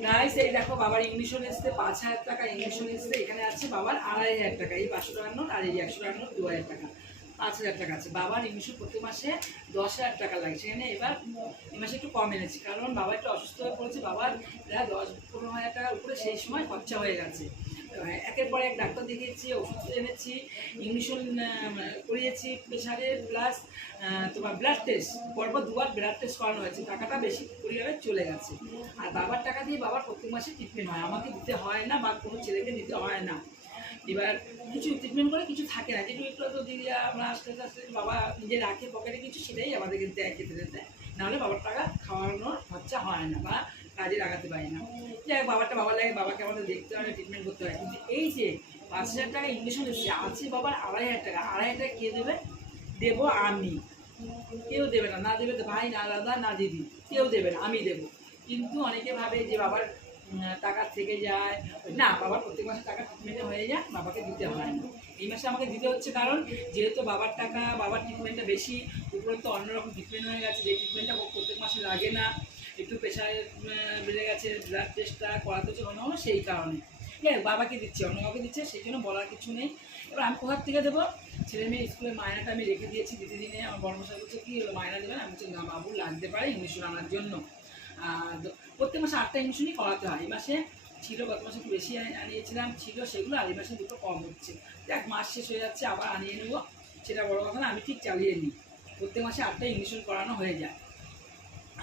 Guys এই দেখো বাবার ইংলিশন এসছে 5,000 টাকা ইংলিশন এসছে, এখানে আছে বাবার 2,500 টাকা, এই 500 টাকার নোট আর এই 100 টাকার নোট 2,000 টাকা, 5,000 টাকা আছে। বাবার ইংলিশন প্রতি মাসে 10,000 টাকা লাগছে, এখানে এবার এই মাসে একটু কম এনেছি কারণ বাবা একটু অসুস্থ হয়ে পড়েছে, বাবার প্রায় 10-15,000 টাকার উপরে সেই সময় খরচা হয়ে গেছে। একের পর এক ডাক্তার দেখিয়েছি, ওষুধ এনেছি, ইংলিশন করিয়েছি, প্রেশারের প্লাস তোমার ব্লাড টেস্ট, পরপর 2বার ব্লাড টেস্ট করানো হয়েছে, টাকাটা বেশি পরিমাণে চলে গেছে। আর বাবার টাকা দিয়ে বাবার প্রত্যেক মাসে ট্রিটমেন্ট হয়, আমাকে দিতে হয় না বা কোনো ছেলেকে দিতে হয় না। এবার কিছু ট্রিটমেন্ট করে কিছু থাকে না, যেটুকু একটু তো দিদি আমরা আস্তে আস্তে বাবা নিজে রাখে পকেটে কিছু, সেটাই আমাদেরকে দেয় খেতে দিতে, নাহলে বাবার টাকা খাওয়ানোর খরচা হয় না বা কাজে লাগাতে পারি না। যাই হোক বাবারটা বাবা লাগে, বাবাকে আমাদের দেখতে হয়, ট্রিটমেন্ট করতে হয়। কিন্তু এই যে 5,000 টাকা ইঞ্জেকশন এসেছে, আছে বাবার 2,500 টাকা, 2,500 টাকা কে দেবে? দেবো আমি, কেউ দেবে না, না দেবে তো ভাই, না দাদা, না দিদি, কেউ দেবে না, আমি দেবো। কিন্তু অনেকে ভাবে যে বাবার টাকা থেকে যায়, না, বাবার প্রত্যেক মাসে টাকা ট্রিটমেন্টে হয়ে যায়, বাবাকে দিতে হয় না। এই মাসে আমাকে দিতে হচ্ছে কারণ যেহেতু বাবার টাকা, বাবার ট্রিটমেন্টটা বেশি, উপরে তো অন্যরকম ট্রিটমেন্ট হয়ে গেছে, যে ট্রিটমেন্টটা প্রত্যেক মাসে লাগে না, একটু প্রেশার বেড়ে গেছে, ব্লাড টেস্টটা করাতে হচ্ছে অন্য, সেই কারণে বাবাকে দিচ্ছে, অন্য কাউকে দিচ্ছে, সেই জন্য বলার কিছু নেই। এবার আমি কোথার থেকে দেবো? ছেলে মেয়ে স্কুলের মায়নাটা আমি রেখে দিয়েছি দিতে দিনে, আমার বড়মশাই বলছে কি হলো মায়না দেবেন, আমি বলছি না বাবু লাগতে পারে ইংলিশন আনার জন্য। প্রত্যেক মাসে 8টা ইংলিশনই করাতে হয়, এই মাসে ছিল, গত মাসে একটু বেশি আনিয়েছিলাম ছিল সেগুলো, আর এই মাসে দুটো কম হচ্ছে। দেখ মাস শেষ হয়ে যাচ্ছে, আবার আনিয়ে নেবো, সেটা বড় কথা না, আমি ঠিক চালিয়ে নিই। প্রত্যেক মাসে 8টা ইংলিশন করানো হয়ে যায়,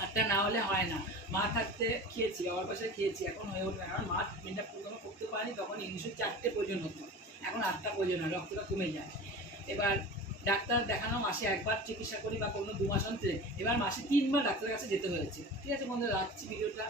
8টা না হলে হয় না। মা থাকতে খেয়েছি, বাবার বাসায় খেয়েছি, এখন হয়ে ওঠে না, কারণ মা ট্রিটমেন্টটা প্রথমে করতে পারিনি, তখন ইংলিশন 4টে প্রয়োজন হতো, এখন 8টা প্রয়োজন হয়, রক্তটা কমে যায়। এবার ডাক্তার দেখানো মাসে একবার চিকিৎসা করি বা কোনো 2 মাস অন্তরে, এবার মাসে 3বার ডাক্তারের কাছে যেতে হয়েছে। ঠিক আছে বন্ধুরা, রাখছি ভিডিওটা।